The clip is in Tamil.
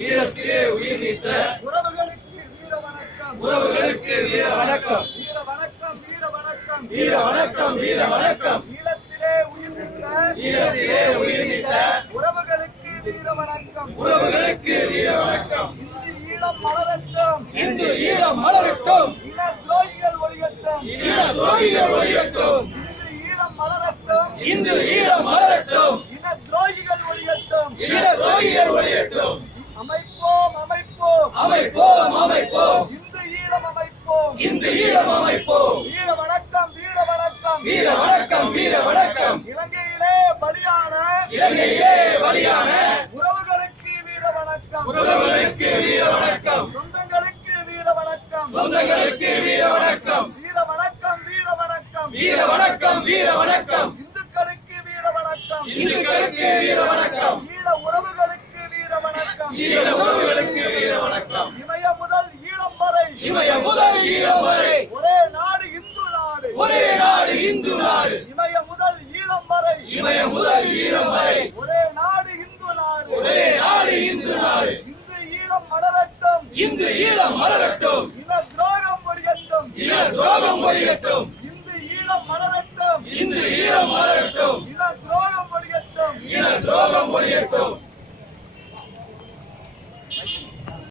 ஈழத்திலே உயிர் நீத்த உறவுகளுக்கு வீர வணக்கம். உறவுகளுக்கு வீர வணக்கம். வீர வணக்கம், வீர வணக்கம். வீர வணக்கம், வீர வணக்கம். ஈழத்திலே உயிர் நீத்த ஈழத்திலே உயிர் நீத்த உறவுகளுக்கு வீர வணக்கம். உறவுகளுக்கு வீர வணக்கம். இந்து ஈழம் மலரட்டும். இந்து ஈழம் மலரட்டும். இன துரோகிகள் ஒழியட்டும். இன துரோகிகள் ஒழியட்டும். இந்து ஈழம் மலரட்டும். இந்து ஈழம் மலரட்டும். இன துரோகிகள் ஒழியட்டும். இன துரோகிகள் ஒழியட்டும். அமைப்போம், அமைப்போம். அமைப்போம், அமைப்போம். இந்து ஈழம் அமைப்போம். இந்து ஈழம் அமைப்போம். வீர வணக்கம், வீர வணக்கம். வீர வணக்கம், வீர வணக்கம். இலங்கையிலே பலியான இலங்கையிலே பலியான உறவுகளுக்கு வீர வணக்கம். உறவுகளுக்கு வீர வணக்கம். சொந்தங்களுக்கு வீர வணக்கம். சொந்தங்களுக்கு வீர வணக்கம். வீர வணக்கம், வீர வணக்கம். வீர வணக்கம், வீர வணக்கம். இந்துக்களுக்கு வீர வணக்கம். இந்துக்களுக்கு வீர வணக்கம். ஈழ உறவுகளுக்கு வீர வணக்கம். ஈழ உறவுகளுக்கு வீர வணக்கம். இமய முதல் ஈழம் வரை இமய முதல் ஈழம் வரை ஒரே நாடு இந்து நாடு. ஒரே நாடு இந்து நாடு. இமய முதல் ஈழம் வரை இமய முதல் ஈழம் வரை ஒரே நாடு இந்து நாடு. ஒரே நாடு இந்து நாடு. இந்து ஈழம் மலரட்டும். இந்து ஈழம் மலரட்டும். இன துரோகம் ஒழியட்டும். இன துரோகம் ஒழியட்டும்.